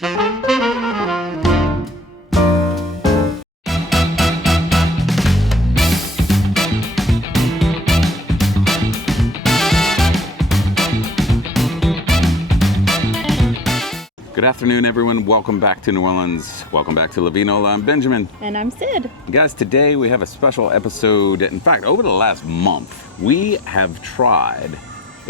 Good afternoon, everyone. Welcome back to New Orleans. Welcome back to Nola. I'm Benjamin. And I'm Sid. Guys, today we have a special episode. In fact, over the last month, we have tried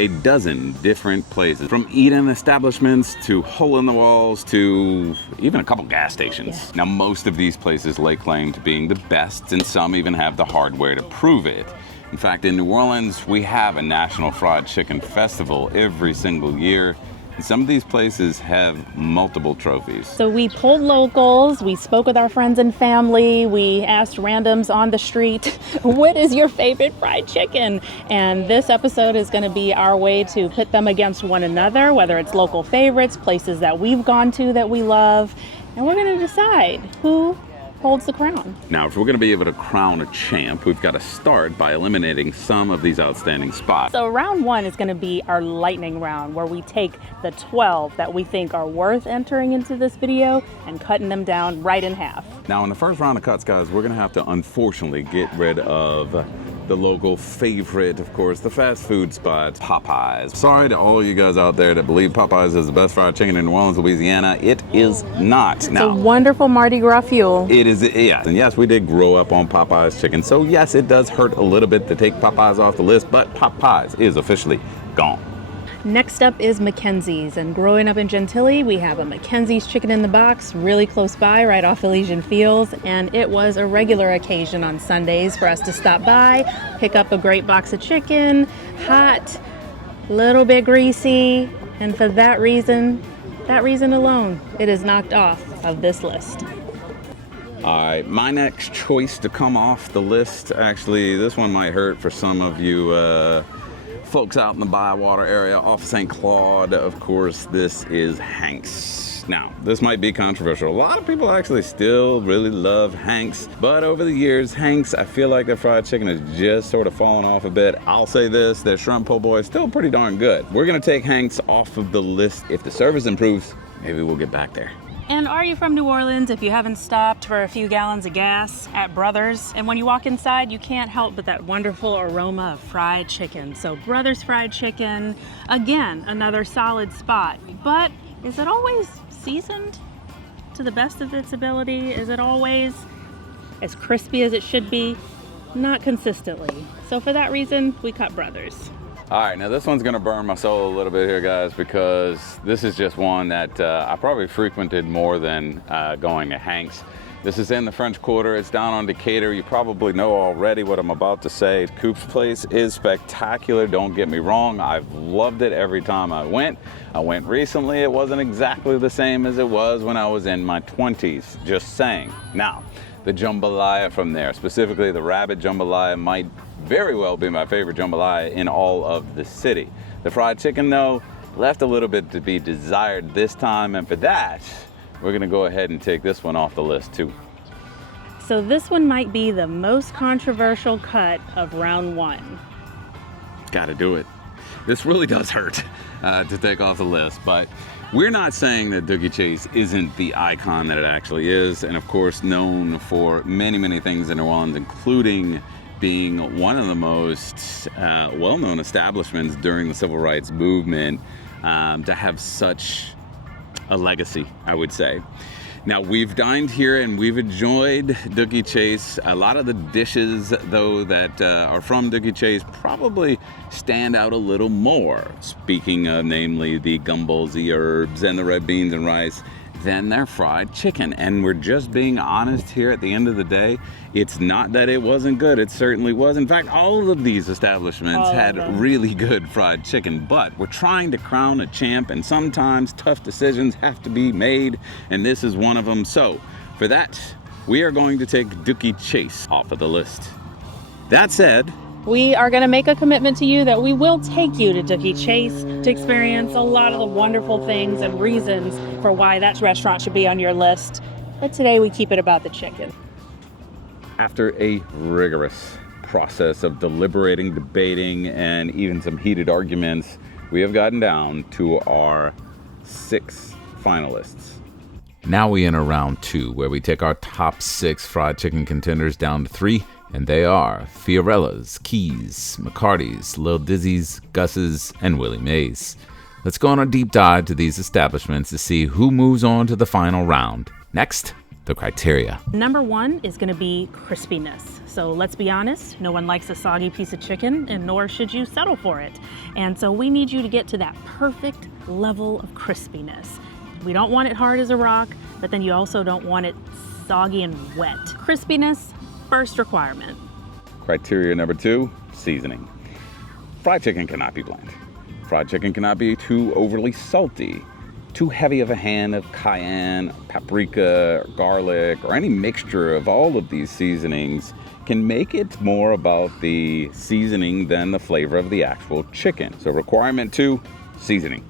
a dozen different places, from eat-in establishments to hole-in-the-walls to even a couple gas stations. Yeah. Now, most of these places lay claim to being the best, and some even have the hardware to prove it. In fact, in New Orleans, we have a National Fried Chicken Festival every single year. Some of these places have multiple trophies. So we pulled locals, we spoke with our friends and family, we asked randoms on the street, what is your favorite fried chicken? And this episode is going to be our way to pit them against one another, whether it's local favorites, places that we've gone to that we love, and we're going to decide who holds the crown. Now, if we're going to be able to crown a champ, we've got to start by eliminating some of these outstanding spots. So round one is going to be our lightning round, where we take the 12 that we think are worth entering into this video and cutting them down right in half. Now, in the first round of cuts, guys, we're going to have to unfortunately get rid of the local favorite, of course, the fast food spot, Popeyes. Sorry to all you guys out there that believe Popeyes is the best fried chicken in New Orleans, Louisiana. It is not. It's a wonderful Mardi Gras fuel. It is, yeah. And yes, we did grow up on Popeyes chicken. So yes, it does hurt a little bit to take Popeyes off the list, but Popeyes is officially gone. Next up is Mackenzie's, and growing up in Gentilly, we have a Mackenzie's chicken in the box really close by, right off Elysian Fields, and it was a regular occasion on Sundays for us to stop by, pick up a great box of chicken, hot, little bit greasy, and for that reason alone, it is knocked off of this list. All right, my next choice to come off the list, actually, this one might hurt for some of you folks out in the Bywater area off St. Claude. Of course, this is Hank's. Now, this might be controversial. A lot of people actually still really love Hank's, but over the years, Hank's, I feel like their fried chicken has just sort of fallen off a bit. I'll say this, their shrimp po' boy is still pretty darn good. We're gonna take Hank's off of the list. If the service improves, maybe we'll get back there. And are you from New Orleans if you haven't stopped for a few gallons of gas at Brothers? And when you walk inside, you can't help but that wonderful aroma of fried chicken. So Brothers Fried Chicken, again, another solid spot. But is it always seasoned to the best of its ability? Is it always as crispy as it should be? Not consistently. So for that reason, we cut Brothers. All right, now this one's gonna burn my soul a little bit here, guys, because this is just one that I probably frequented more than going to Hank's. This is in the French Quarter. It's down on Decatur. You probably know already what I'm about to say. Coop's place is spectacular, don't get me wrong. I've loved it every time I went. I went recently. It wasn't exactly the same as it was when I was in my 20s, just saying. Now, the jambalaya from there, specifically the rabbit jambalaya, might very well be my favorite jambalaya in all of the city. The fried chicken, though, left a little bit to be desired this time, and for that, we're gonna go ahead and take this one off the list too. So this one might be the most controversial cut of round one. Gotta do it. This really does hurt to take off the list, but we're not saying that Doogie Chase isn't the icon that it actually is, and of course known for many, many things in New Orleans, including being one of the most well-known establishments during the Civil Rights Movement to have such a legacy, I would say. Now, we've dined here and we've enjoyed Doogie Chase. A lot of the dishes, though, that are from Doogie Chase probably stand out a little more. Speaking of, namely, the gumballs, the herbs, and the red beans and rice, than their fried chicken. And we're just being honest here at the end of the day. It's not that it wasn't good. It certainly was. In fact, all of these establishments had really good fried chicken, but we're trying to crown a champ, and sometimes tough decisions have to be made, and this is one of them. So for that, we are going to take Doogie Chase off of the list. That said, we are going to make a commitment to you that we will take you to Doogie Chase to experience a lot of the wonderful things and reasons for why that restaurant should be on your list. But today we keep it about the chicken. After a rigorous process of deliberating, debating, and even some heated arguments, we have gotten down to our 6 finalists. Now we enter round 2, where we take our top 6 fried chicken contenders down to 3, and they are Fiorella's, Keys, McCarty's, Lil Dizzy's, Gus's, and Willie Mays. Let's go on a deep dive to these establishments to see who moves on to the final round. Next, the criteria. Number 1 is going to be crispiness. So let's be honest, no one likes a soggy piece of chicken, and nor should you settle for it. And so we need you to get to that perfect level of crispiness. We don't want it hard as a rock, but then you also don't want it soggy and wet. Crispiness, first requirement. Criteria number 2, seasoning. Fried chicken cannot be bland. Fried chicken cannot be too overly salty, too heavy of a hand of cayenne, paprika, or garlic, or any mixture of all of these seasonings can make it more about the seasoning than the flavor of the actual chicken. So requirement 2, seasoning.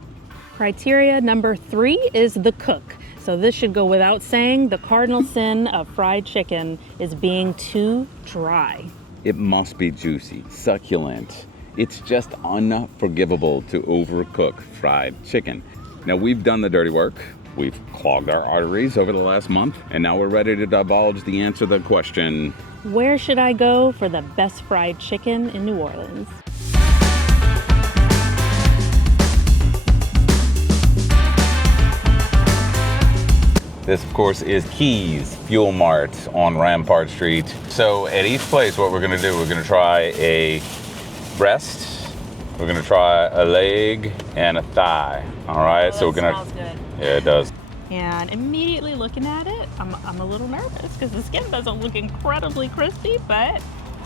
Criteria number 3 is the cook. So this should go without saying. The cardinal sin of fried chicken is being too dry. It must be juicy, succulent. It's just unforgivable to overcook fried chicken. Now, we've done the dirty work. We've clogged our arteries over the last month, and now we're ready to divulge the answer to the question, where should I go for the best fried chicken in New Orleans? This, of course, is Keys Fuel Mart on Rampart Street. So at each place, what we're gonna do, we're gonna try a breast, we're gonna try a leg, and a thigh. All right, so we're gonna. Smells good. Yeah, it does. And immediately looking at it, I'm a little nervous because the skin doesn't look incredibly crispy, but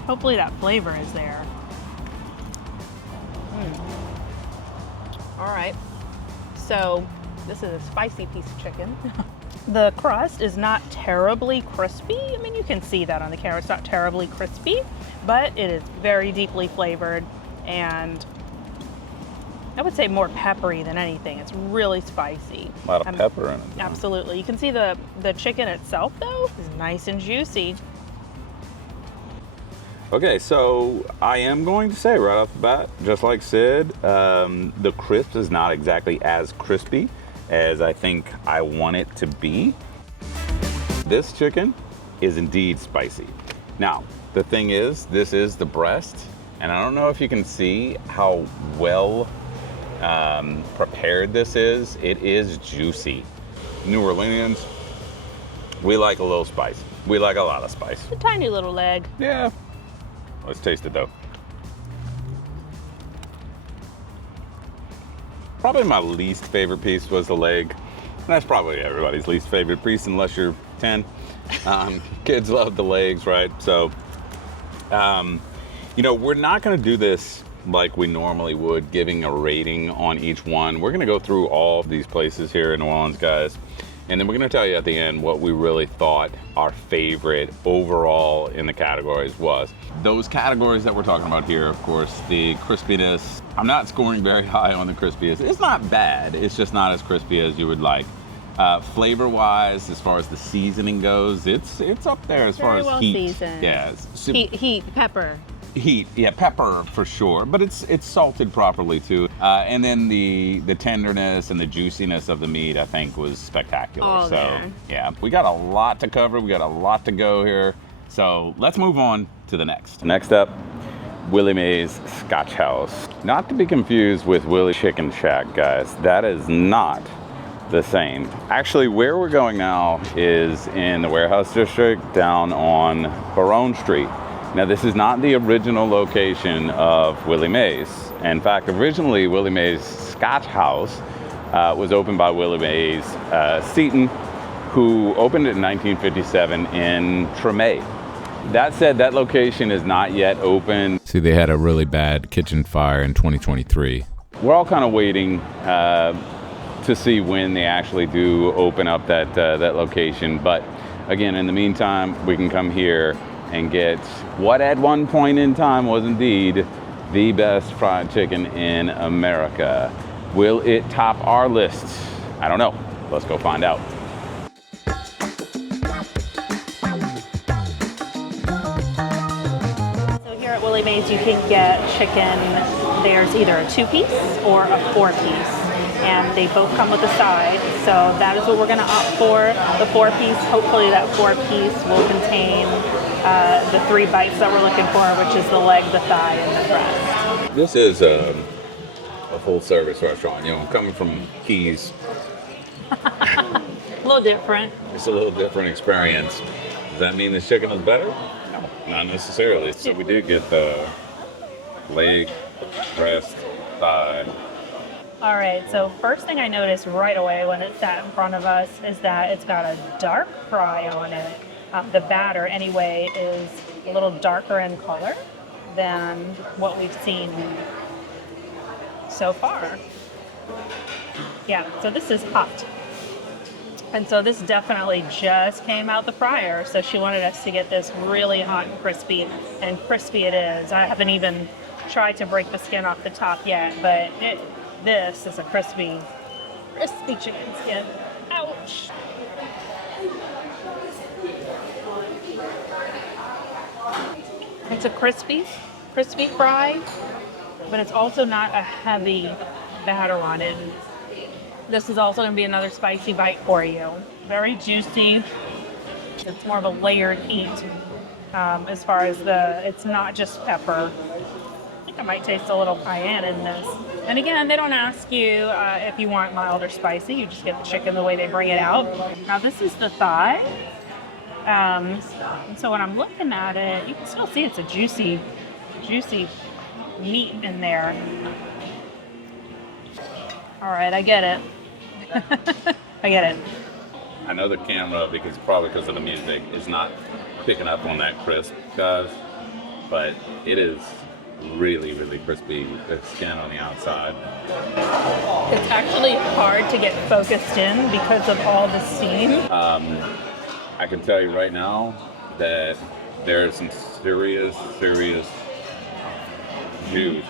hopefully that flavor is there. All right, so this is a spicy piece of chicken. The crust is not terribly crispy. I mean, you can see that on the camera. It's not terribly crispy, but it is very deeply flavored, and I would say more peppery than anything. It's really spicy. A lot of pepper in it. Absolutely. You can see the chicken itself, though, is nice and juicy. Okay, so I am going to say right off the bat, just like Sid, the crisp is not exactly as crispy as I think I want it to be. This chicken is indeed spicy. Now, the thing is, this is the breast, and I don't know if you can see how well prepared this is. It is juicy. New Orleanians, we like a little spice. We like a lot of spice. A tiny little leg. Yeah. Let's taste it though. Probably my least favorite piece was the leg. That's probably everybody's least favorite piece unless you're 10. Kids love the legs, right? So, you know, we're not gonna do this like we normally would, giving a rating on each one. We're gonna go through all of these places here in New Orleans, guys. And then we're gonna tell you at the end what we really thought our favorite overall in the categories was. Those categories that we're talking about here, of course, the crispiness. I'm not scoring very high on the crispiest. It's not bad, it's just not as crispy as you would like. Flavor-wise, as far as the seasoning goes, it's up there as far as well heat. Seasoned. Yeah, Heat, pepper. Heat, yeah, pepper for sure, but it's salted properly too. And then the tenderness and the juiciness of the meat, I think, was spectacular. All so there. yeah, we got a lot to cover. We got a lot to go here. So let's move on to the next. Next up, Willie Mays Scotch House. Not to be confused with Willie Chicken Shack, guys. That is not the same. Actually, where we're going now is in the Warehouse District down on Baronne Street. Now, this is not the original location of Willie Mays. In fact, originally, Willie Mays Scotch House was opened by Willie Mays Seton, who opened it in 1957 in Tremé. That said, that location is not yet open. See, they had a really bad kitchen fire in 2023. We're all kind of waiting to see when they actually do open up that location. But again, in the meantime, we can come here and get what at one point in time was indeed the best fried chicken in America. Will it top our list? I don't know. Let's go find out. So here at Willie Mays, you can get chicken. There's either a 2-piece or a 4-piece. and they both come with a side. So that is what we're gonna opt for, the 4-piece. Hopefully that 4-piece will contain the 3 bites that we're looking for, which is the leg, the thigh, and the breast. This is a full-service restaurant. You know, coming from Keys, A little different. it's a little different experience. Does that mean the chicken is better? No, not necessarily. So we did get the leg, breast, thigh. All right, so first thing I noticed right away when it sat in front of us is that it's got a dark fry on it. The batter, anyway, is a little darker in color than what we've seen so far. Yeah, so this is hot. And so this definitely just came out the fryer. So she wanted us to get this really hot and crispy it is. I haven't even tried to break the skin off the top yet, but this is a crispy chicken skin. Ouch. It's a crispy fry, but it's also not a heavy batter on it. This is also going to be another spicy bite for you. Very juicy. It's more of a layered heat as far as it's not just pepper. I think I might taste a little cayenne in this. And again, they don't ask you if you want mild or spicy. You just get the chicken the way they bring it out. Now this is the thigh. And so when I'm looking at it, you can still see it's a juicy meat in there. All right, I get it. I get it. I know the camera, probably because of the music, is not picking up on that crisp, guys, but it is really, really crispy. The skin on the outside. It's actually hard to get focused in because of all the steam. I can tell you right now that there's some serious juice,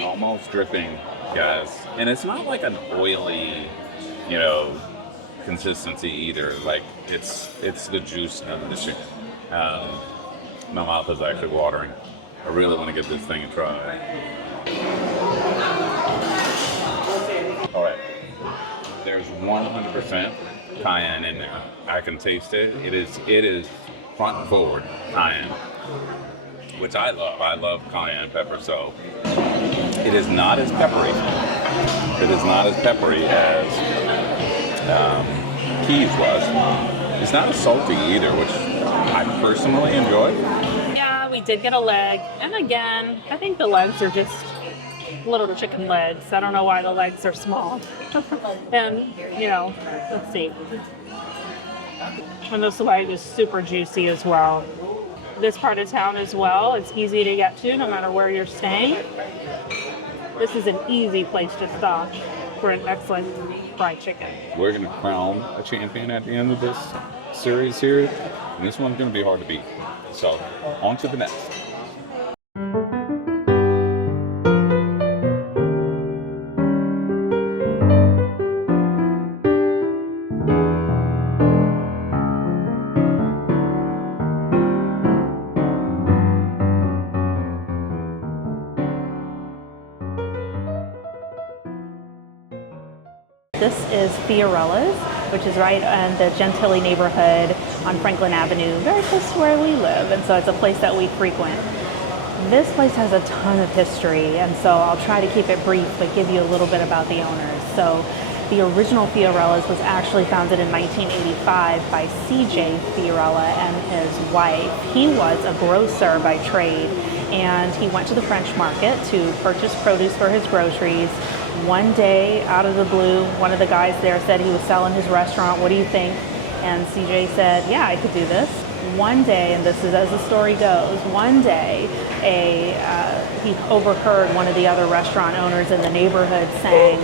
almost dripping, guys. And it's not like an oily, consistency either. Like it's the juice of the chicken. My mouth is actually watering. I really want to give this thing a try. All right, there's 100% cayenne in there. I can taste it. It is front and forward cayenne, which I love. I love cayenne pepper, so it is not as peppery. It is not as peppery as Keys was. It's not as salty either, which I personally enjoy. Yeah, we did get a leg. And again, I think the legs are just little chicken legs. I don't know why the legs are small. And, let's see. And this leg is super juicy as well. This part of town as well, it's easy to get to no matter where you're staying. This is an easy place to stop for an excellent fried chicken. We're going to crown a champion at the end of this series here, and this one's going to be hard to beat. So, on to the next. This is Fiorella's, which is right in the Gentilly neighborhood on Franklin Avenue, very close to where we live, and so it's a place that we frequent. This place has a ton of history, and so I'll try to keep it brief, but give you a little bit about the owners. So the original Fiorella's was actually founded in 1985 by C.J. Fiorella and his wife. He was a grocer by trade, and he went to the French market to purchase produce for his groceries. One day, out of the blue, one of the guys there said he was selling his restaurant. What do you think? And CJ said, yeah, I could do this. One day, and this is as the story goes, one day he overheard one of the other restaurant owners in the neighborhood saying,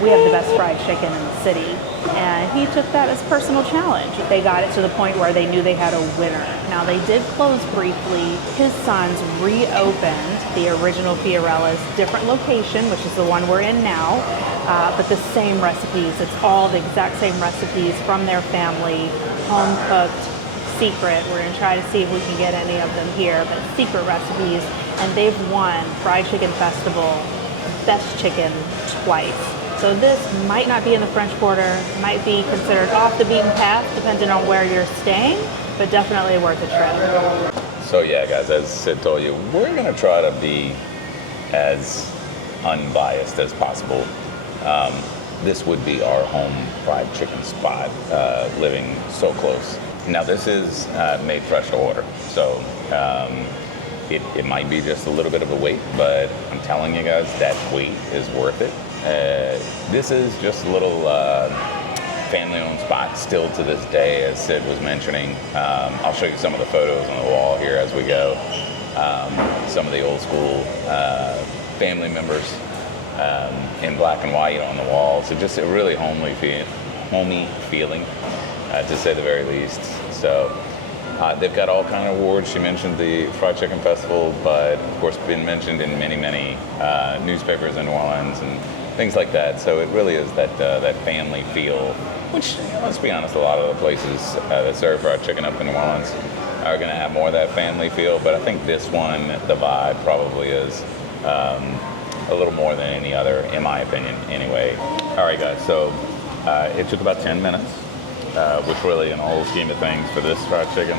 we have the best fried chicken in the city. And he took that as a personal challenge. They got it to the point where they knew they had a winner. Now, they did close briefly. His sons reopened the original Fiorella's, different location, which is the one we're in now, but the same recipes. It's all the exact same recipes from their family, home cooked, secret. We're going to try to see if we can get any of them here, but secret recipes. And they've won Fried Chicken Festival best chicken twice. So this might not be in the French Quarter, might be considered off the beaten path depending on where you're staying, but definitely worth a trip. So yeah, guys, as Sid told you, we're gonna try to be as unbiased as possible. This would be our home fried chicken spot, living so close. Now this is made fresh to order, so it might be just a little bit of a wait, but I'm telling you guys, that wait is worth it. This is just a little family-owned spot still to this day, as Sid was mentioning. I'll show you some of the photos on the wall here as we go. Some of the old school family members in black and white on the wall. So just a really homey feeling, to say the very least. So they've got all kind of awards. She mentioned the Fried Chicken Festival, but of course been mentioned in many newspapers in New Orleans and things like that. So it really is that family feel, which, let's be honest, a lot of the places that serve fried chicken up in New Orleans are going to have more of that family feel. But I think this one, the vibe probably is a little more than any other, in my opinion, anyway. All right, guys, so it took about 10 minutes, which really, in the whole scheme of things for this fried chicken,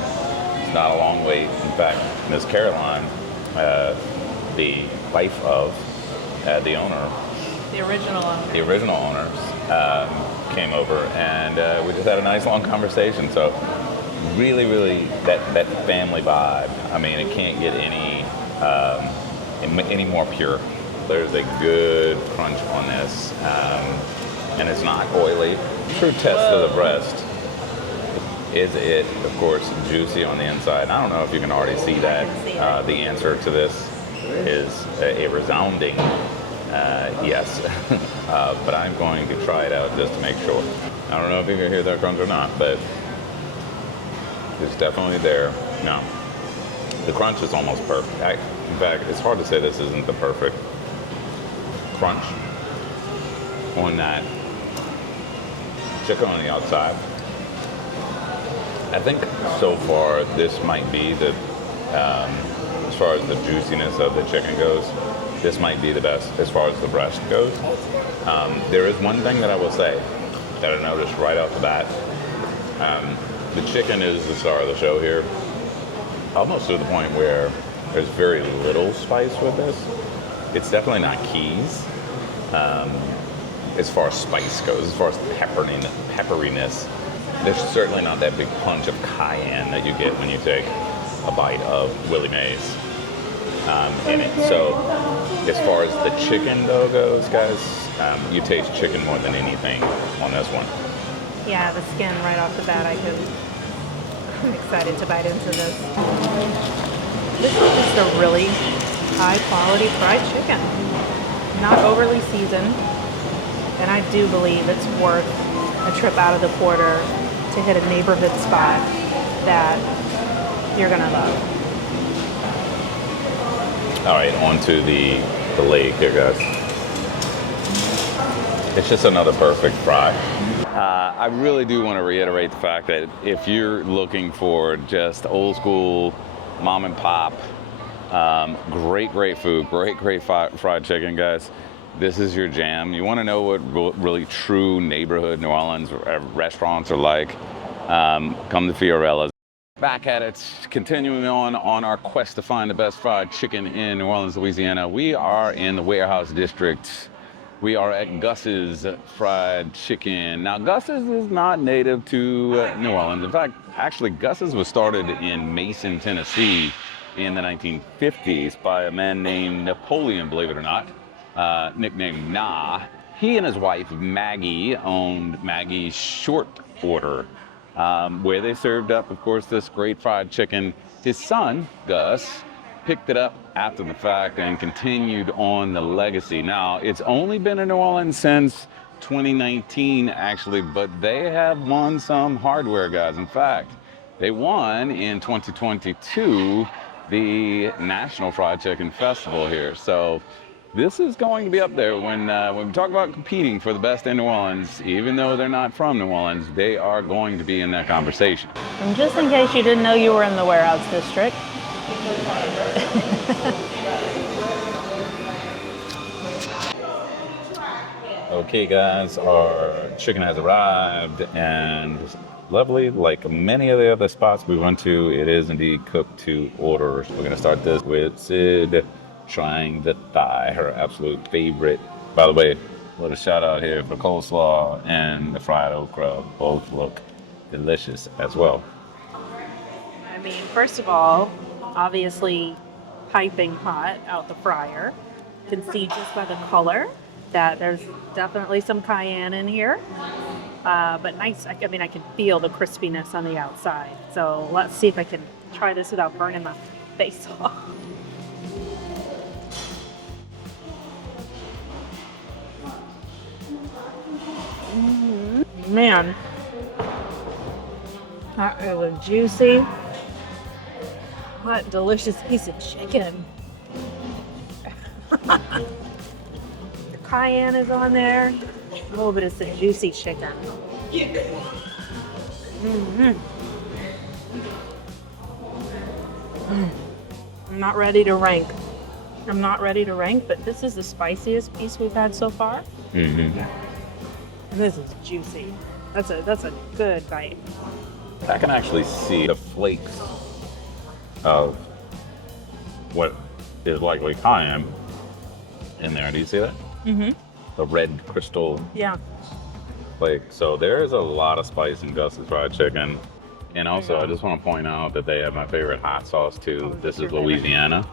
it's not a long wait. In fact, Miss Caroline, the wife of the owner, The original owners, came over, and we just had a nice long conversation. So really that family vibe, I mean, it can't get any more pure. There's a good crunch on this, and it's not oily. True test of the breast. Is it, of course, juicy on the inside? I don't know if you can already see that. The answer to this is a resounding yes. But I'm going to try it out just to make sure. I don't know if you can hear that crunch or not, but it's definitely there. No, the crunch is almost perfect. In fact, it's hard to say this isn't the perfect crunch on that chicken on the outside. I think so far this might be the, as far as the juiciness of the chicken goes, this might be the best as far as the breast goes. There is one thing that I will say that I noticed right off the bat. The chicken is the star of the show here, almost to the point where there's very little spice with this. It's definitely not Keys as far as spice goes. As far as pepperiness, there's certainly not that big punch of cayenne that you get when you take a bite of Willie Mae's in it. So as far as the chicken though goes, guys, you taste chicken more than anything on this one. Yeah, the skin right off the bat, I'm excited to bite into this. This is just a really high quality fried chicken. Not overly seasoned. And I do believe it's worth a trip out of the quarter to hit a neighborhood spot that you're gonna love. All right, on to the leg here, guys. It's just another perfect fry. I really do want to reiterate the fact that if you're looking for just old school mom and pop, great food, great fried chicken, guys, this is your jam. You want to know what really true neighborhood New Orleans restaurants are like, come to Fiorella's. Back at it, continuing on our quest to find the best fried chicken in New Orleans, Louisiana. We are in the Warehouse District. We are at Gus's Fried Chicken. Now, Gus's is not native to New Orleans. In fact, actually, Gus's was started in Mason, Tennessee in the 1950s by a man named Napoleon, believe it or not, nicknamed Nah. He and his wife, Maggie, owned Maggie's Short Order, where they served up, of course, this great fried chicken. His son, Gus, picked it up after the fact and continued on the legacy. Now, it's only been in New Orleans since 2019, actually, but they have won some hardware, guys. In fact, they won in 2022 the National Fried Chicken Festival here. So this is going to be up there when we talk about competing for the best in New Orleans. Even though they're not from New Orleans, they are going to be in that conversation. And just in case you didn't know you were in the Warehouse District, Okay, guys, our chicken has arrived, and lovely, like many of the other spots we went to, it is indeed cooked to order. We're going to start this with Sid trying the thigh, her absolute favorite. By the way, a little shout out here for coleslaw and the fried okra. Both look delicious as well. I mean, first of all, obviously piping hot out the fryer. You can see just by the color that there's definitely some cayenne in here. But nice, I mean, I can feel the crispiness on the outside. So let's see if I can try this without burning my face off. Man, that is a juicy, what delicious piece of chicken. The cayenne is on there. Oh, but it's a juicy chicken. I'm not ready to rank. But this is the spiciest piece we've had so far. This is juicy. That's a good bite. I can actually see the flakes of what is likely cayenne in there. Do you see that? Mm-hmm. The red crystal flake. So there is a lot of spice in Gus's fried chicken. And also, I just want to point out that they have my favorite hot sauce too. This is Louisiana.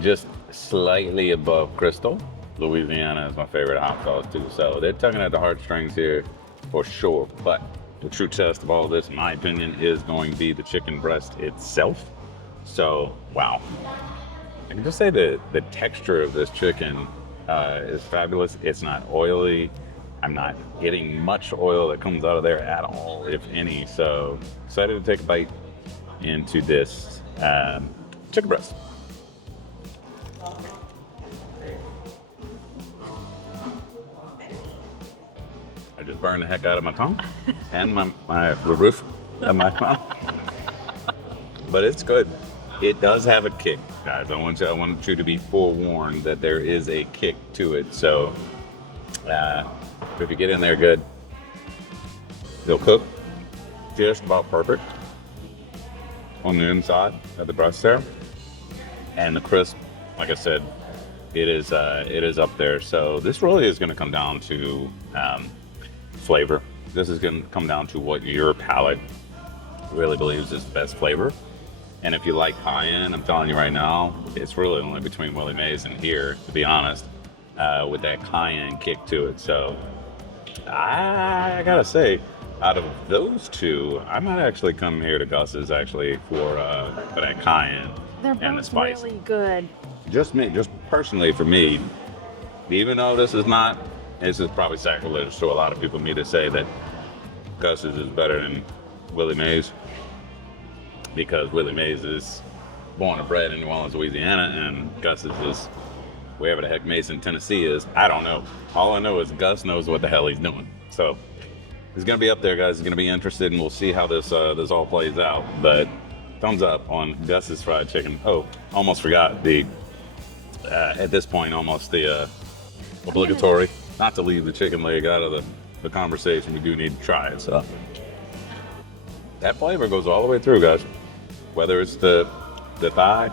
Just slightly above Crystal. Louisiana is my favorite hot sauce too. So they're tugging at the heartstrings here for sure. But the true test of all of this, in my opinion, is going to be the chicken breast itself. So, wow. I can just say that the texture of this chicken is fabulous. It's not oily. I'm not getting much oil that comes out of there at all, if any. So excited to take a bite into this chicken breast. I just burned the heck out of my tongue and the roof of my mouth. But it's good. It does have a kick, guys. I want you to be forewarned that there is a kick to it. So if you get in there good, they'll cook just about perfect on the inside of the breast there. And the crisp, like I said, it is up there. So this really is going to come down to flavor. This is going to come down to what your palate really believes is the best flavor. And if you like cayenne, I'm telling you right now, it's really only between Willie Mays and here, to be honest, with that cayenne kick to it. So I gotta say, out of those two, I might actually come here to Gus's actually for that cayenne and the spice. Really good. Just personally for me, even though this is probably sacrilege to a lot of people, me to say that Gus's is better than Willie Mays, because Willie Mays is born and bred in New Orleans, Louisiana, and Gus's is wherever the heck Mason, Tennessee is. I don't know. All I know is Gus knows what the hell he's doing. So he's gonna be up there, guys. He's gonna be interested, and we'll see how this all plays out. But thumbs up on Gus's fried chicken. Oh, almost forgot at this point, almost the obligatory, not to leave the chicken leg out of the conversation. We do need to try it. So that flavor goes all the way through, guys. Whether it's the thigh,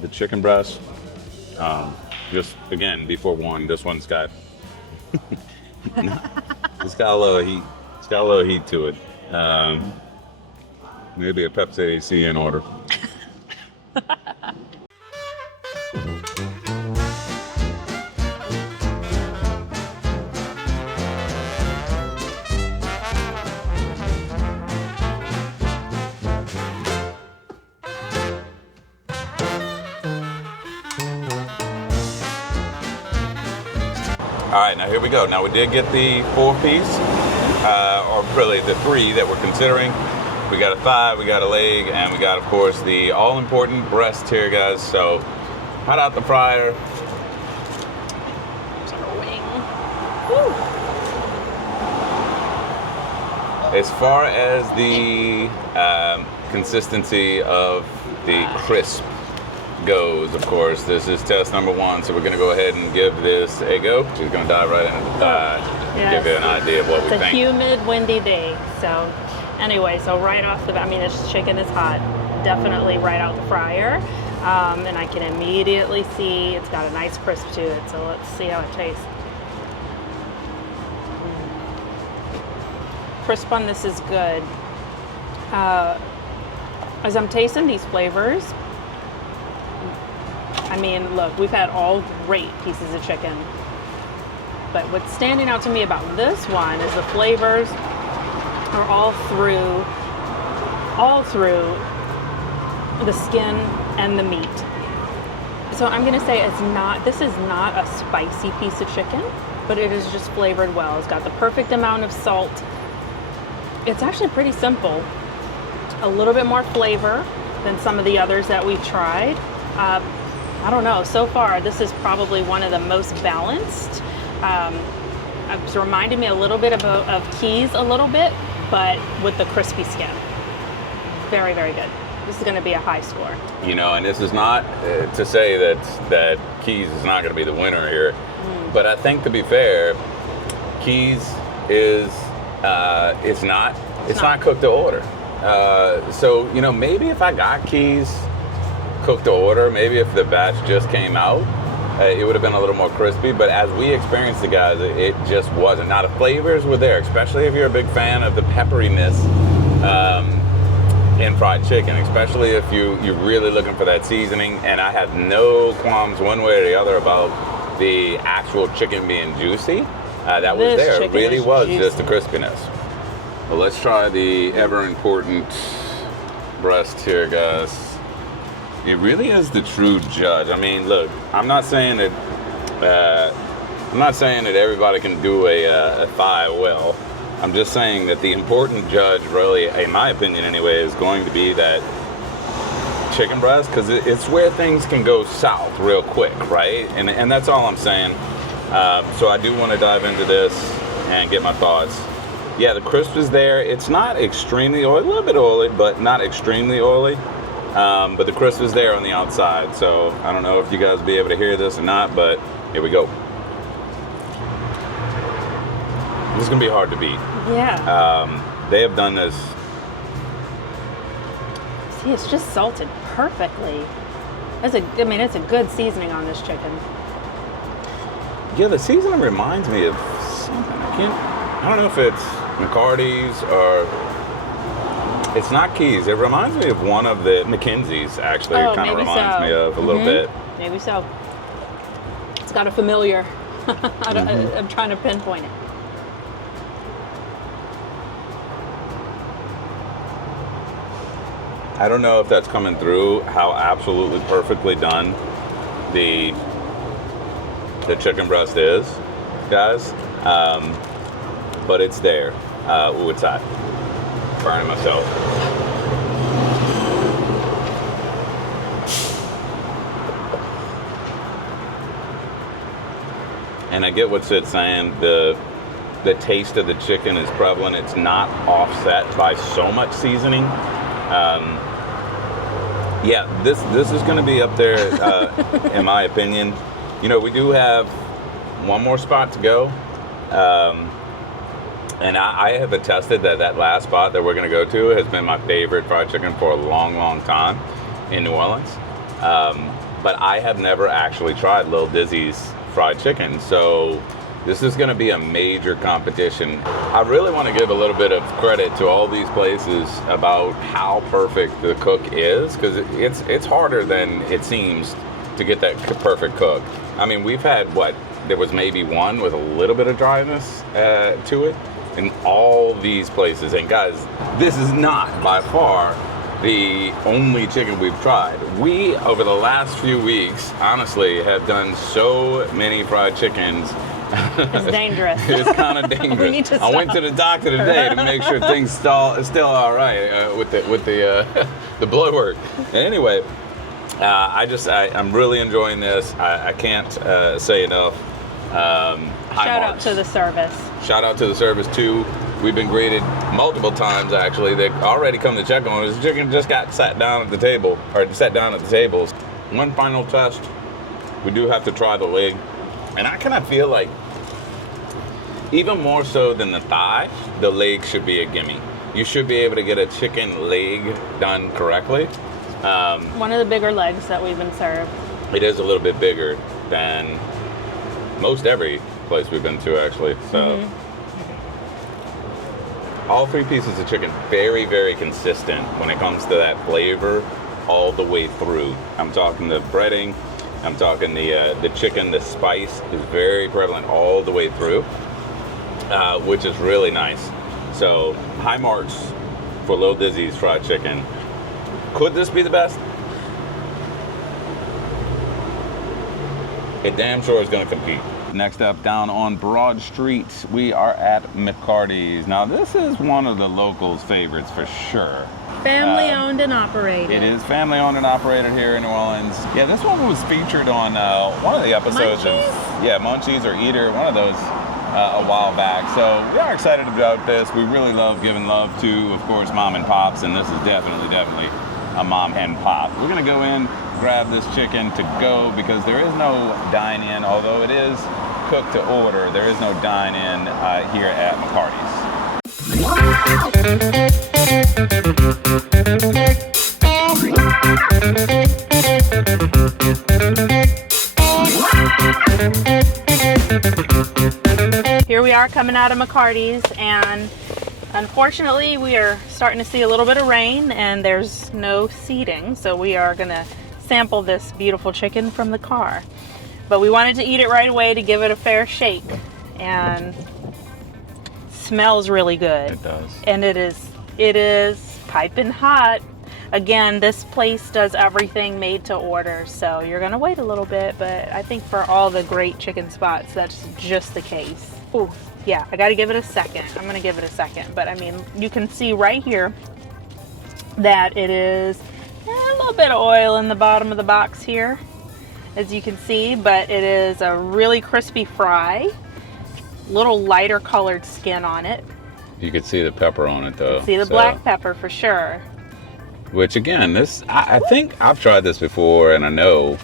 the chicken breast, just again, be forewarned, this one's got it's got a little heat. It's got a little heat to it. Maybe a Pepsi AC in order. All right, now here we go. Now we did get the 4-piece, or really the 3 that we're considering. We got a thigh, we got a leg, and we got, of course, the all-important breast here, guys. So, hot out the fryer. As far as the consistency of the crisp goes, of course. This is test number 1, so we're going to go ahead and give this a go. She's going to dive right into the thigh. Yes. Give you an idea of what we think. It's a humid, windy day. So anyway, so right off the bat, I mean, this chicken is hot. Definitely right out the fryer. And I can immediately see it's got a nice crisp to it. So let's see how it tastes. Crisp on this is good. As I'm tasting these flavors, I mean, look, we've had all great pieces of chicken. But what's standing out to me about this one is the flavors are all through the skin and the meat. So I'm gonna say this is not a spicy piece of chicken, but it is just flavored well. It's got the perfect amount of salt. It's actually pretty simple. A little bit more flavor than some of the others that we've tried. I don't know, so far this is probably one of the most balanced. It's reminded me a little bit of Keys a little bit, but with the crispy skin. Very, very good. This is going to be a high score. You know, and this is not to say that Keys is not going to be the winner here, but I think, to be fair, Keys is it's not cooked to order. So, you know, maybe if I got Keys cooked to order, maybe if the batch just came out, it would have been a little more crispy. But as we experienced it, guys, it just wasn't. Now, the flavors were there, especially if you're a big fan of the pepperiness in fried chicken, especially if you're really looking for that seasoning. And I have no qualms one way or the other about the actual chicken being juicy. That was there. It really was juicy. Just the crispiness. Well, let's try the ever important breast here, guys. It really is the true judge. I mean, look, I'm not saying that everybody can do a thigh well. I'm just saying that the important judge, really, in my opinion anyway, is going to be that chicken breast, because it's where things can go south real quick, right? And that's all I'm saying. So I do want to dive into this and get my thoughts. Yeah, the crisp is there. It's not extremely oily, a little bit oily, but not extremely oily. But the crisp is there on the outside. So I don't know if you guys will be able to hear this or not, but here we go. This is going to be hard to beat. Yeah. They have done this. See, it's just salted perfectly. It's a good seasoning on this chicken. Yeah, the seasoning reminds me of something. I don't know if it's McCarty's or it's not Keys. It reminds me of one of the McKinsey's, actually. It kind of reminds me of a little bit. Maybe so. It's got a familiar. I'm trying to pinpoint it. I don't know if that's coming through, how absolutely perfectly done the chicken breast is, guys. But it's there. Ooh, it's hot. Burning myself. And I get what Sid's saying. The taste of the chicken is prevalent. It's not offset by so much seasoning. Yeah, this is going to be up there, in my opinion. You know, we do have one more spot to go. And I have attested that last spot that we're going to go to has been my favorite fried chicken for a long, long time in New Orleans. But I have never actually tried Lil Dizzy's fried chicken. So this is going to be a major competition. I really want to give a little bit of credit to all these places about how perfect the cook is, because it's harder than it seems to get that perfect cook. I mean, we've had there was maybe one with a little bit of dryness to it in all these places. And guys, this is not by far the only chicken we've tried. We, over the last few weeks, honestly, have done so many fried chickens. It's dangerous. It's kind of dangerous. We need to stop. I went to the doctor today to make sure things still all right with the blood work. And anyway, I'm really enjoying this. I can't say enough. Shout out to the service. Shout out to the service too. We've been greeted multiple times, actually. They already come to check on us. The chicken just got sat down at the table, or sat down at the tables. One final test. We do have to try the leg. And I kind of feel like, even more so than the thigh, the leg should be a gimme. You should be able to get a chicken leg done correctly. One of the bigger legs that we've been served. It is a little bit bigger than most every place we've been to, actually. So, all 3 pieces of chicken, very, very consistent when it comes to that flavor all the way through. I'm talking the breading, I'm talking the chicken, the spice is very prevalent all the way through, which is really nice. So, high marks for Lil Dizzy's fried chicken. Could this be the best? It damn sure is going to compete. Next up, down on Broad Street, we are at McCarty's. Now, this is one of the locals' favorites for sure. Family owned and operated. It is family owned and operated here in New Orleans. Yeah, this one was featured on one of the episodes of Munchies or Eater, one of those a while back. So we are excited about this. We really love giving love to, of course, mom and pops, and this is definitely a mom and pop. We're gonna go in, grab this chicken to go because there is no dine-in, although it is cooked to order. There is no dine-in here at McCarty's. Here we are coming out of McCarty's, and unfortunately we are starting to see a little bit of rain and there's no seating, so we are gonna sample this beautiful chicken from the car. But we wanted to eat it right away to give it a fair shake, and smells really good. It does. And it is piping hot. Again, this place does everything made to order, so you're gonna wait a little bit, but I think for all the great chicken spots, that's just the case. Ooh, yeah, I gotta give it a second. I'm gonna give it a second, but I mean, you can see right here that it is a little bit of oil in the bottom of the box here, as you can see, but it is a really crispy fry, little lighter colored skin on it. You could see the pepper on it though. See the black pepper for sure. Which again, I think I've tried this before, and I know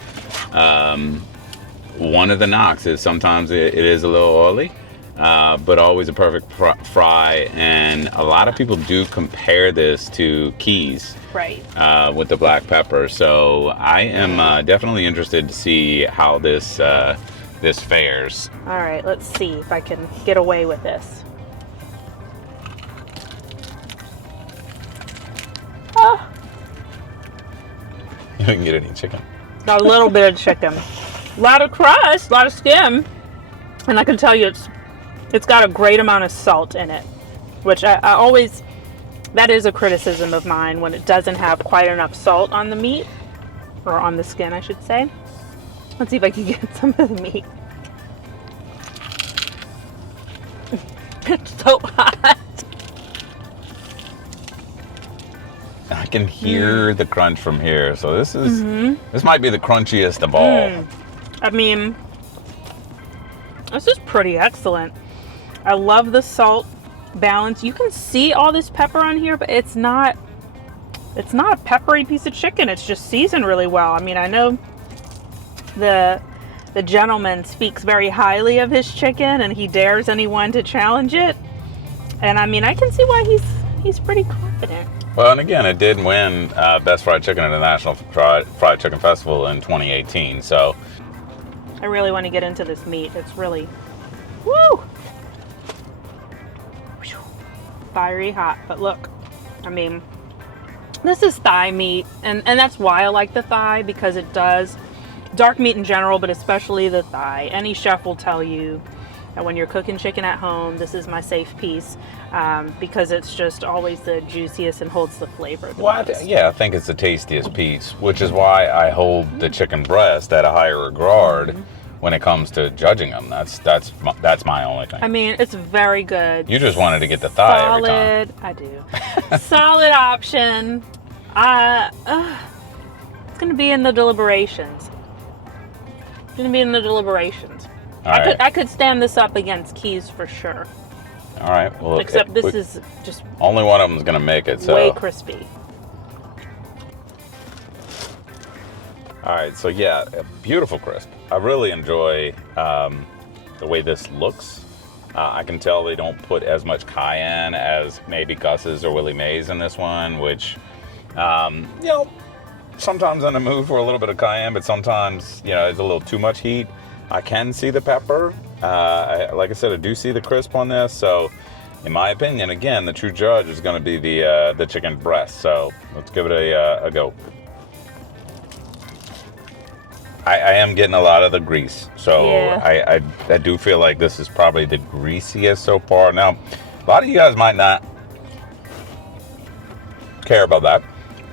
one of the knocks is sometimes it is a little oily, but always a perfect fry. And a lot of people do compare this to Keys, right? With the black pepper. So I am definitely interested to see how this fares. All right, let's see if I can get away with this. Oh. You didn't get any chicken. A little bit of chicken, a lot of crust, a lot of skin, and I can tell you it's got a great amount of salt in it, which I always, that is a criticism of mine when it doesn't have quite enough salt on the meat, or on the skin I should say. Let's see if I can get some of the meat. It's so hot. I can hear the crunch from here, so this might be the crunchiest of all. I mean, this is pretty excellent. I love the salt balance. You can see all this pepper on here, but it's not a peppery piece of chicken. It's just seasoned really well. I mean, I know the gentleman speaks very highly of his chicken, and he dares anyone to challenge it. And I mean, I can see why he's pretty confident. Well, and again, it did win Best Fried Chicken at the National Fried Chicken Festival in 2018, so. I really want to get into this meat. It's really, woo! Fiery hot, but look, I mean, this is thigh meat, and that's why I like the thigh, because it does, dark meat in general, but especially the thigh. Any chef will tell you that when you're cooking chicken at home, this is my safe piece, because it's just always the juiciest and holds the flavor the most. I think it's the tastiest piece, which is why I hold the chicken breast at a higher regard when it comes to judging them. That's my only thing. I mean, it's very good. You just wanted to get the thigh every time. I do. Solid option. It's going to be in the deliberations. I could stand this up against Keys for sure. All right. Well, except this is just only one of them is going to make it. So way crispy. All right, so yeah, a beautiful crisp. I really enjoy the way this looks. I can tell they don't put as much cayenne as maybe Gus's or Willie Mae's in this one, which, you know, sometimes in the mood for a little bit of cayenne, but sometimes, you know, it's a little too much heat. I can see the pepper. Like I said, I do see the crisp on this. So, in my opinion, again, the true judge is going to be the chicken breast. So let's give it a go. I am getting a lot of the grease, so yeah. I do feel like this is probably the greasiest so far. Now, a lot of you guys might not care about that.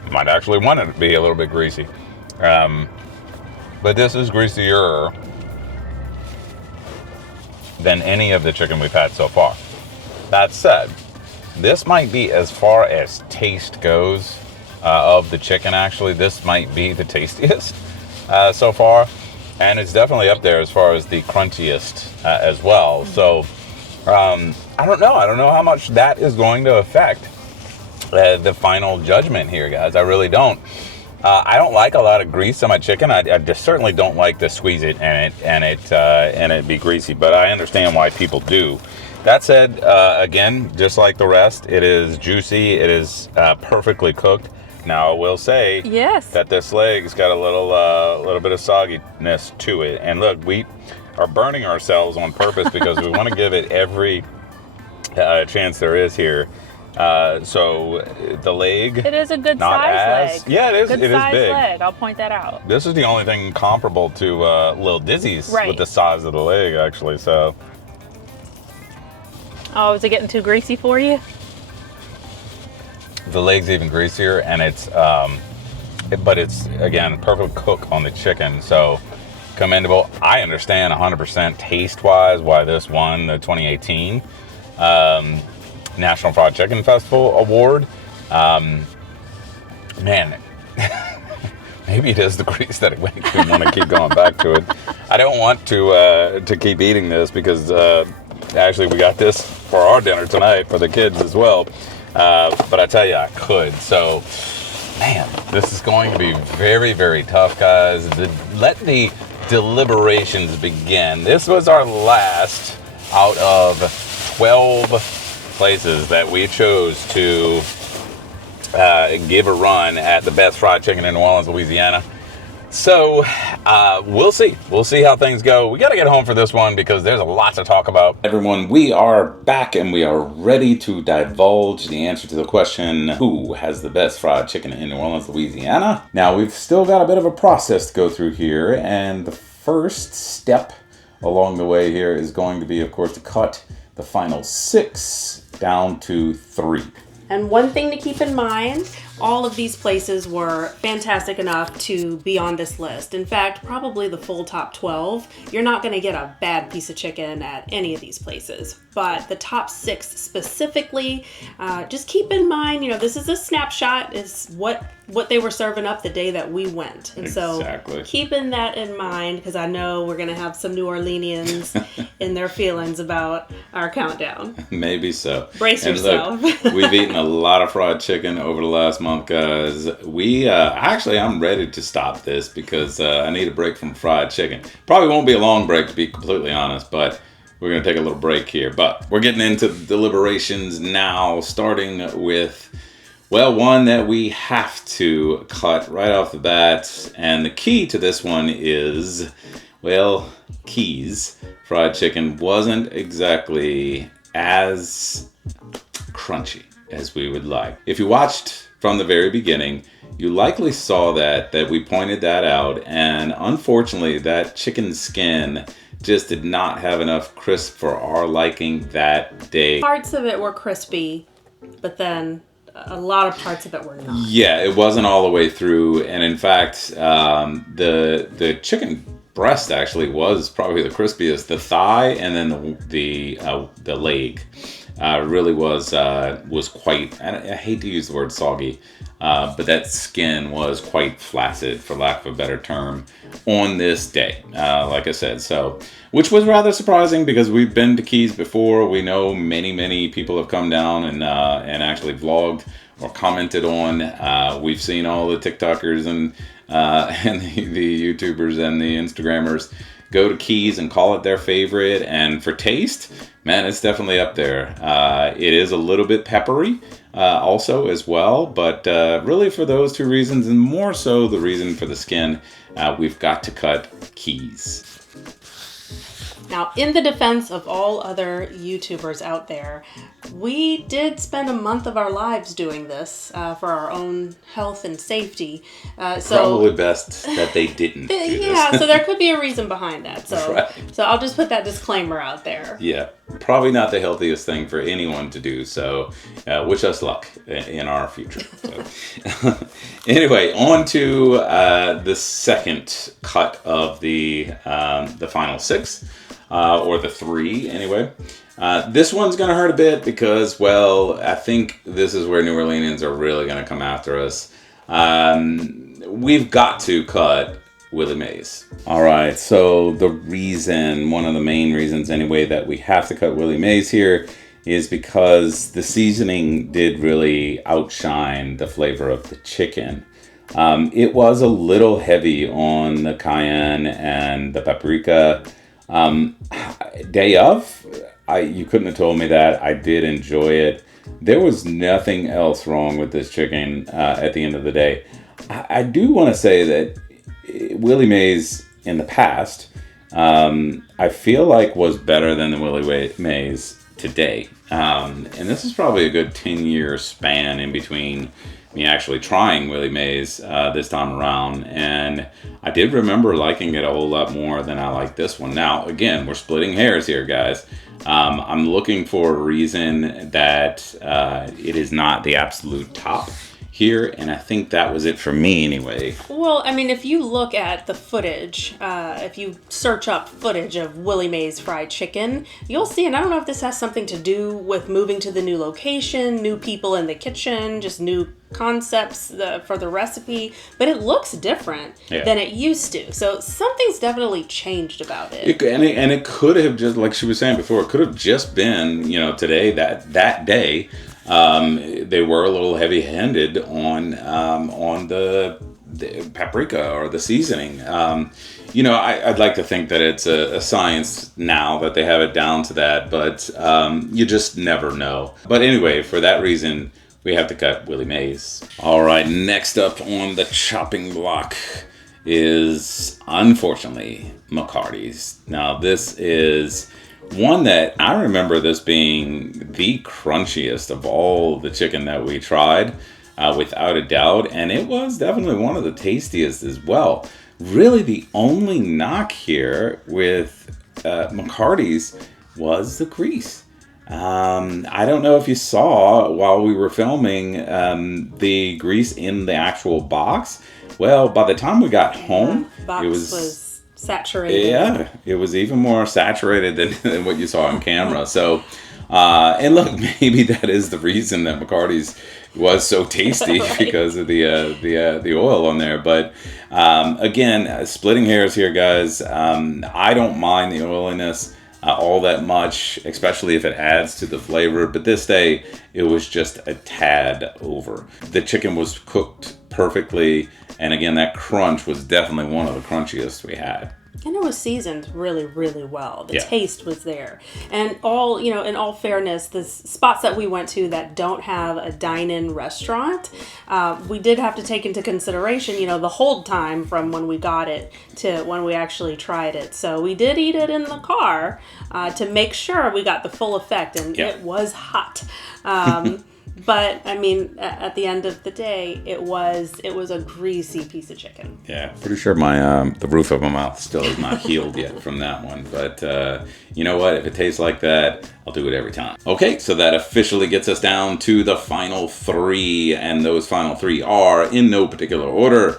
You might actually want it to be a little bit greasy. But this is greasier than any of the chicken we've had so far. That said, this might be, as far as taste goes, of the chicken, actually, this might be the tastiest. So far, and it's definitely up there as far as the crunchiest as well. So I don't know how much that is going to affect the final judgment here, guys. I really don't. I don't like a lot of grease on my chicken. I just certainly don't like to squeeze it and it be greasy, but I understand why people do. That said, again, just like the rest, it is juicy. It is perfectly cooked. Now, I will say that this leg's got a little bit of sogginess to it. And look, we are burning ourselves on purpose because we want to give it every chance there is here. So the leg, it is a good size leg. Yeah, it is. Good it is big. Leg. I'll point that out. This is the only thing comparable to Lil Dizzy's with the size of the leg, actually. So. Oh, is it getting too greasy for you? The leg's even greasier, and it's, but it's, again, perfect cook on the chicken, so commendable. I understand 100% taste-wise why this won the 2018 National Fried Chicken Festival Award. Man, maybe it is the grease that makes me want to keep going back to it. I don't want to keep eating this because, actually, we got this for our dinner tonight for the kids as well. But I tell you, I could. So, man, this is going to be very, very tough, guys. Let the deliberations begin. This was our last out of 12 places that we chose to give a run at the best fried chicken in New Orleans, Louisiana. So, we'll see. We'll see how things go. We got to get home for this one because there's a lot to talk about. Everyone, we are back and we are ready to divulge the answer to the question, who has the best fried chicken in New Orleans, Louisiana? Now, we've still got a bit of a process to go through here, and the first step along the way here is going to be, of course, to cut the final 6 down to 3. And one thing to keep in mind, all of these places were fantastic enough to be on this list. In fact, probably the full top 12. You're not going to get a bad piece of chicken at any of these places. But the top 6 specifically, just keep in mind, you know, this is a snapshot. Is what they were serving up the day that we went. And so keeping that in mind, because I know we're going to have some New Orleanians in their feelings about our countdown. Maybe so. Brace yourself. Look, we've eaten a lot of fried chicken over the last month, guys. I'm ready to stop this because I need a break from fried chicken. Probably won't be a long break, to be completely honest, but we're going to take a little break here. But we're getting into deliberations now, starting with, well, one that we have to cut right off the bat. And the key to this one is, well, Keys fried chicken wasn't exactly as crunchy as we would like. If you watched from the very beginning, you likely saw that we pointed that out, and unfortunately that chicken skin just did not have enough crisp for our liking that day. Parts of it were crispy, but then a lot of parts of it were not. Yeah, it wasn't all the way through, and in fact, the chicken breast actually was probably the crispiest. The thigh and then the leg really was quite. I hate to use the word soggy, but that skin was quite flaccid, for lack of a better term, on this day. Like I said, so which was rather surprising because we've been to Keys before. We know many people have come down and actually vlogged or commented on. We've seen all the TikTokers and and the YouTubers and the Instagrammers go to Keys and call it their favorite. And for taste, man, it's definitely up there. It is a little bit peppery also as well, but really for those two reasons, and more so the reason for the skin, we've got to cut Keys. Now, in the defense of all other YouTubers out there, we did spend a month of our lives doing this for our own health and safety. Probably best that they didn't. Yeah, so there could be a reason behind that. So, right. So I'll just put that disclaimer out there. Yeah, probably not the healthiest thing for anyone to do. So, wish us luck in our future. So. Anyway, on to the second cut of the final six. Or the three, anyway. This one's going to hurt a bit because, well, I think this is where New Orleanians are really going to come after us. We've got to cut Willie Mays. All right, so one of the main reasons anyway, that we have to cut Willie Mays here is because the seasoning did really outshine the flavor of the chicken. It was a little heavy on the cayenne and the paprika. Day of, you couldn't have told me that. I did enjoy it. There was nothing else wrong with this chicken at the end of the day. I do want to say that Willie Mays in the past, I feel like was better than the Willie Mays today. And this is probably a good 10-year span in between me actually trying Willie Mays this time around, and I did remember liking it a whole lot more than I like this one. Now, again, we're splitting hairs here, guys. I'm looking for a reason that it is not the absolute top here, and I think that was it for me anyway. Well, I mean, if you look at the footage, if you search up footage of Willie Mays fried chicken, you'll see, and I don't know if this has something to do with moving to the new location, new people in the kitchen, just new concepts for the recipe, but it looks different than it used to. So something's definitely changed about it. And it could have just, like she was saying before, it could have just been, today, that day, they were a little heavy-handed on the paprika or the seasoning. I'd like to think that it's a science now that they have it down to that, but you just never know. But anyway, for that reason, we have to cut Willie Mays. All right, next up on the chopping block is, unfortunately, McCarty's. Now, this is one that I remember this being the crunchiest of all the chicken that we tried, without a doubt, and it was definitely one of the tastiest as well. Really, the only knock here with McCarty's was the grease. I don't know if you saw while we were filming the grease in the actual box. Well, by the time we got home, it was saturated. Yeah, it was even more saturated than what you saw on camera. So, and look, maybe that is the reason that McCarty's was so tasty, right? Because of the oil on there. But again, splitting hairs here, guys. I don't mind the oiliness all that much, especially if it adds to the flavor. But this day, it was just a tad over. The chicken was cooked perfectly, and again, that crunch was definitely one of the crunchiest we had. And it was seasoned really, really well. The taste was there. And in all fairness, the spots that we went to that don't have a dine-in restaurant, we did have to take into consideration, the hold time from when we got it to when we actually tried it. So we did eat it in the car to make sure we got the full effect, and it was hot. But I mean, at the end of the day, it was a greasy piece of chicken. Yeah, pretty sure my the roof of my mouth still is not healed yet from that one. But you know what? If it tastes like that, I'll do it every time. Okay, so that officially gets us down to the final three, and those final three are, in no particular order,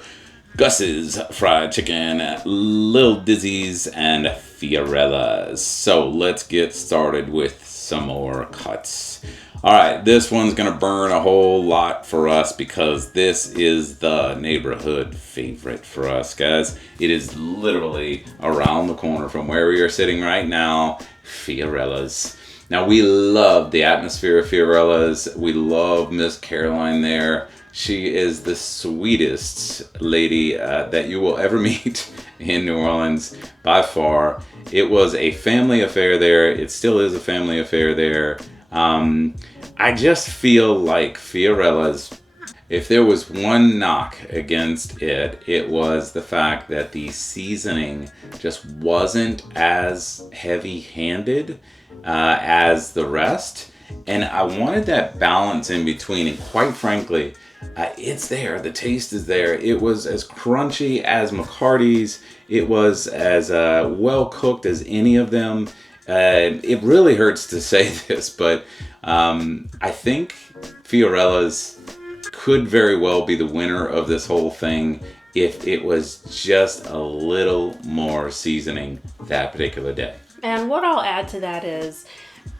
Gus's fried chicken, Lil Dizzy's, and Fiorella's. So let's get started with some more cuts. All right, this one's going to burn a whole lot for us because this is the neighborhood favorite for us, guys. It is literally around the corner from where we are sitting right now, Fiorella's. Now, we love the atmosphere of Fiorella's. We love Miss Caroline there. She is the sweetest lady that you will ever meet in New Orleans, by far. It was a family affair there. It still is a family affair there. I just feel like Fiorella's, if there was one knock against it, it was the fact that the seasoning just wasn't as heavy-handed as the rest. And I wanted that balance in between. And quite frankly, it's there. The taste is there. It was as crunchy as McCarty's. It was as well cooked as any of them. It really hurts to say this, but I think Fiorella's could very well be the winner of this whole thing if it was just a little more seasoning that particular day. And what I'll add to that is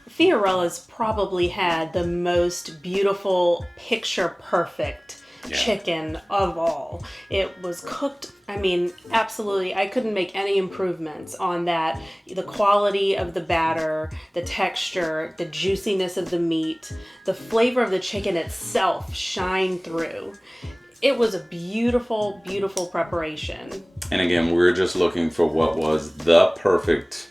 Fiorella's probably had the most beautiful, picture perfect chicken of all. It was cooked, I mean, absolutely, I couldn't make any improvements on that. The quality of the batter, the texture, the juiciness of the meat, the flavor of the chicken itself shine through. It was a beautiful, beautiful preparation. And again, we're just looking for what was the perfect,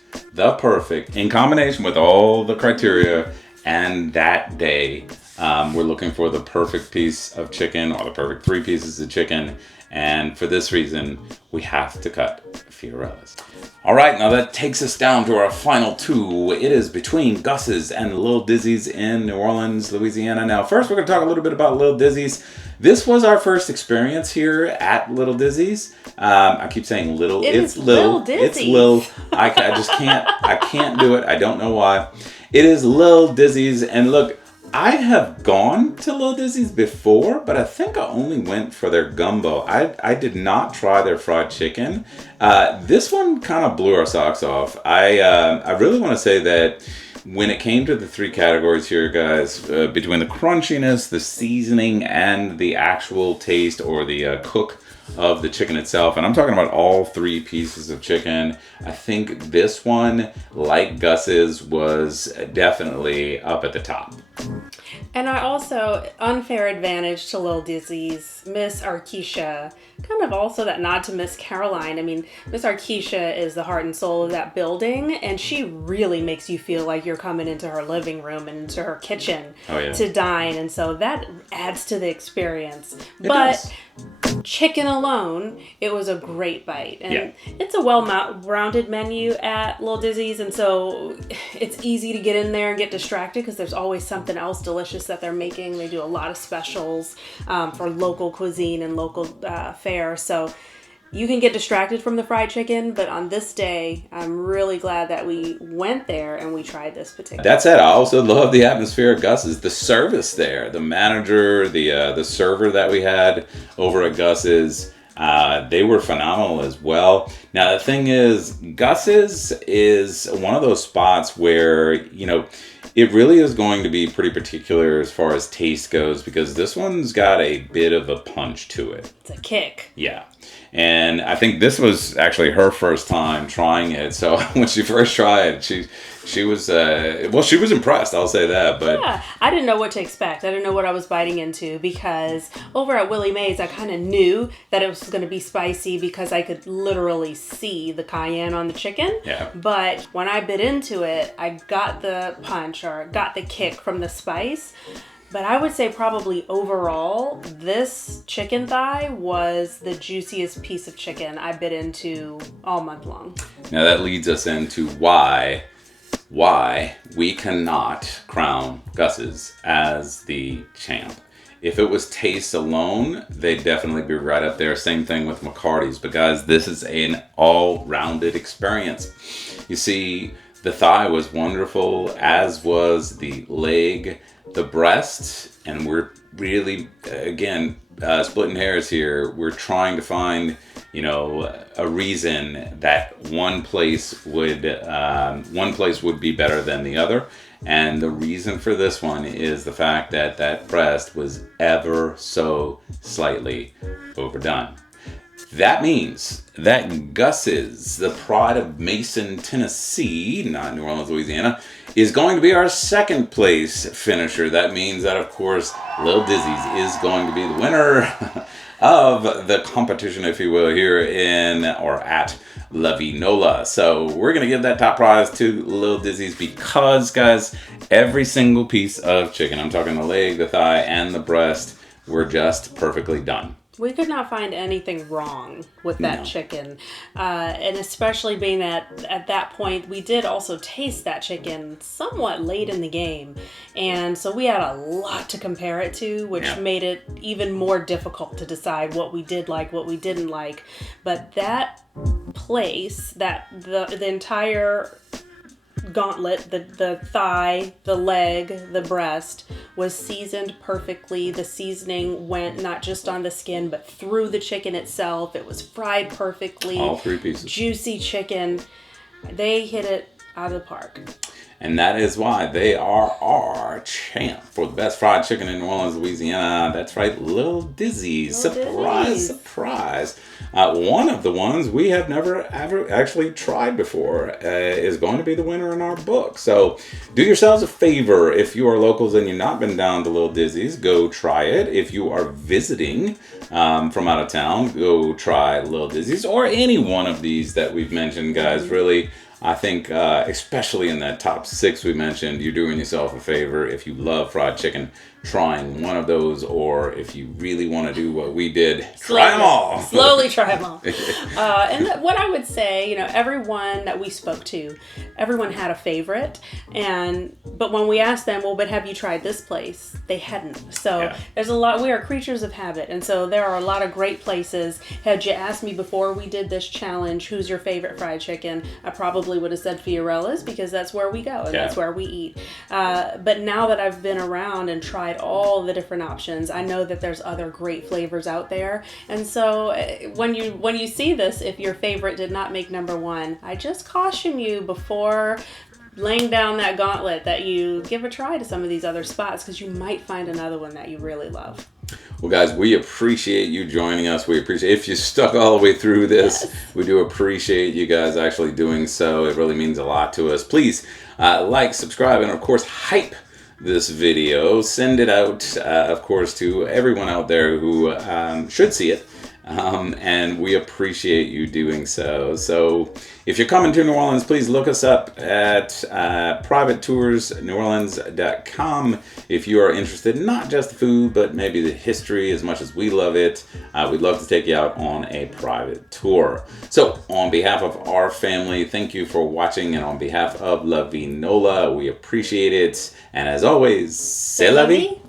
in combination with all the criteria and that day. We're looking for the perfect piece of chicken or the perfect 3 pieces of chicken. And for this reason, we have to cut Fiorella's. All right, now that takes us down to our final 2. It is between Gus's and Lil Dizzy's in New Orleans, Louisiana. Now, first, we're going to talk a little bit about Lil Dizzy's. This was our first experience here at Little Dizzy's. I keep saying little. It's Lil. It's Lil. I can't do it. I don't know why. It is Lil Dizzy's. And look, I have gone to Lil Dizzy's before, but I think I only went for their gumbo. I did not try their fried chicken. This one kind of blew our socks off. I really want to say that when it came to the 3 categories here, guys, between the crunchiness, the seasoning, and the actual taste or the cook of the chicken itself, and I'm talking about all 3 pieces of chicken, I think this one, like Gus's, was definitely up at the top. And I also, unfair advantage to Lil Dizzy's, Miss Arkisha, kind of also that nod to Miss Caroline. I mean, Miss Arkisha is the heart and soul of that building, and she really makes you feel like you're coming into her living room and into her kitchen to dine, and so that adds to the experience. But chicken alone, it was a great bite, and it's a well-rounded menu at Lil Dizzy's, and so it's easy to get in there and get distracted because there's always something else delicious that they're making. They do a lot of specials for local cuisine and local fare, so you can get distracted from the fried chicken, but on this day, I'm really glad that we went there and we tried this particular. That said, I also love the atmosphere at Gus's. The service there, the manager, the server that we had over at Gus's, they were phenomenal as well. Now, the thing is, Gus's is one of those spots where, you know, it really is going to be pretty particular as far as taste goes because this one's got a bit of a punch to it. It's a kick. Yeah. And I think this was actually her first time trying it. So when she first tried, she was impressed. I'll say that. But yeah, I didn't know what to expect. I didn't know what I was biting into because over at Willie Mae's, I kind of knew that it was going to be spicy because I could literally see the cayenne on the chicken. Yeah. But when I bit into it, I got the punch or got the kick from the spice. But I would say probably overall, this chicken thigh was the juiciest piece of chicken I bit into all month long. Now that leads us into why we cannot crown Gus's as the champ. If it was taste alone, they'd definitely be right up there. Same thing with McCarty's. But guys, this is an all-rounded experience. You see, the thigh was wonderful, as was the leg, the breast, and we're really, again, splitting hairs here. We're trying to find, you know, a reason that one place would be better than the other. And the reason for this one is the fact that that breast was ever so slightly overdone. That means that Gus's, the pride of Mason, Tennessee, not New Orleans, Louisiana, is going to be our second place finisher. That means that, of course, Lil Dizzy's is going to be the winner of the competition, if you will, here in or at Nola. So we're going to give that top prize to Lil Dizzy's because, guys, every single piece of chicken, I'm talking the leg, the thigh, and the breast, were just perfectly done. We could not find anything wrong with that chicken. And especially being that at that point, we did also taste that chicken somewhat late in the game. And so we had a lot to compare it to, which made it even more difficult to decide what we did like, what we didn't like. But that place, the entire gauntlet, the thigh, the leg, the breast was seasoned perfectly. The seasoning went not just on the skin, but through the chicken itself. It was fried perfectly. All three pieces. Juicy chicken. They hit it out of the park. And that is why they are our champ for the best fried chicken in New Orleans, Louisiana. That's right, Lil Dizzy's. Surprise. One of the ones we have never ever actually tried before is going to be the winner in our book. So do yourselves a favor. If you are locals and you've not been down to Lil Dizzy's, go try it. If you are visiting from out of town, go try Lil Dizzy's or any one of these that we've mentioned, guys. Really, I think, especially in that top 6 we mentioned, you're doing yourself a favor if you love fried chicken, trying one of those, or if you really want to do what we did, try them all. Slowly try them all. And what I would say, everyone that we spoke to, everyone had a favorite, but when we asked them, but have you tried this place? They hadn't. So there's a lot. We are creatures of habit, and so there are a lot of great places. Had you asked me before we did this challenge, who's your favorite fried chicken? I probably would have said Fiorella's because that's where we go and that's where we eat. But now that I've been around and tried all the different options, I know that there's other great flavors out there. And so when you see this, if your favorite did not make number 1, I just caution you before laying down that gauntlet that you give a try to some of these other spots, because you might find another one that you really love. Well, guys, we appreciate you joining us. We appreciate if you stuck all the way through this. We do appreciate you guys actually doing so. It really means a lot to us. Please like, subscribe, and of course hype this video. Send it out, of course, to everyone out there who should see it. And we appreciate you doing so. So if you're coming to New Orleans, please look us up at privatetoursneworleans.com if you are interested in not just the food, but maybe the history as much as we love it. We'd love to take you out on a private tour. So on behalf of our family, thank you for watching, and on behalf of Nola, we appreciate it. And as always, c'est la vie.